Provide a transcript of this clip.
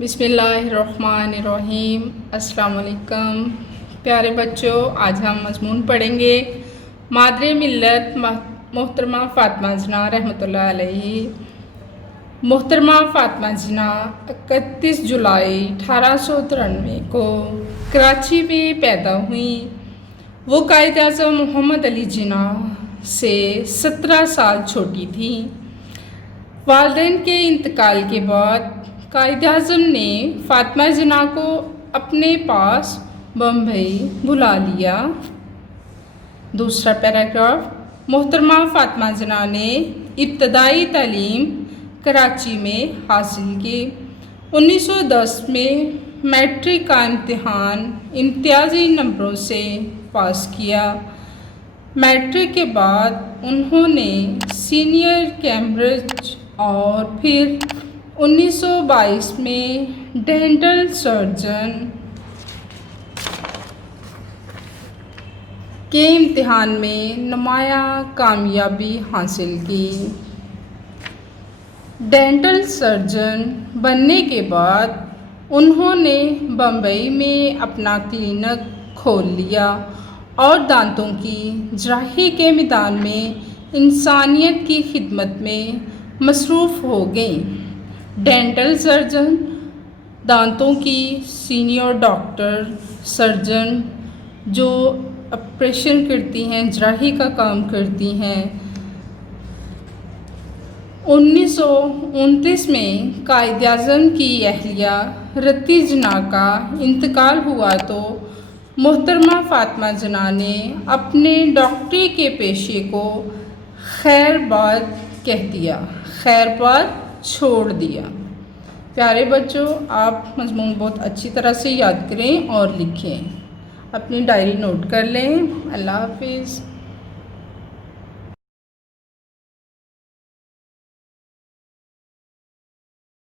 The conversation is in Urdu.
بسم اللہ الرحمن الرحیم۔ السلام علیکم پیارے بچوں، آج ہم مضمون پڑھیں گے مادر ملت محترمہ فاطمہ جناح رحمۃ اللہ علیہ۔ محترمہ فاطمہ جناح 31 جولائی 1893 کو کراچی میں پیدا ہوئیں۔ وہ قائد اعظم محمد علی جناح سے 17 سال چھوٹی تھیں۔ والدین کے انتقال کے بعد قائد اعظم نے فاطمہ جناح کو اپنے پاس بمبئی بلا لیا۔ دوسرا پیراگراف، محترمہ فاطمہ جناح نے ابتدائی تعلیم کراچی میں حاصل کی۔ 1910 میں میٹرک کا امتحان امتیازی نمبروں سے پاس کیا۔ میٹرک کے بعد انہوں نے سینئر کیمبرج اور پھر 1922 میں ڈینٹل سرجن کے امتحان میں نمایاں کامیابی حاصل کی۔ ڈینٹل سرجن بننے کے بعد انہوں نے بمبئی میں اپنا کلینک کھول لیا اور دانتوں کی جراحی کے میدان میں انسانیت کی خدمت میں مصروف ہو گئیں۔ ڈینٹل سرجن دانتوں کی سینئر ڈاکٹر سرجن جو آپریشن کرتی ہیں، جراحی کا کام کرتی ہیں۔ 1929 میں قائد اعظم کی اہلیہ رتی جناح کا انتقال ہوا تو محترمہ فاطمہ جناح نے اپنے ڈاکٹری کے پیشے کو خیر باد کہہ دیا، خیر باد چھوڑ دیا۔ پیارے بچوں، آپ مضمون بہت اچھی طرح سے یاد کریں اور لکھیں۔ اپنی ڈائری نوٹ کر لیں۔ اللہ حافظ۔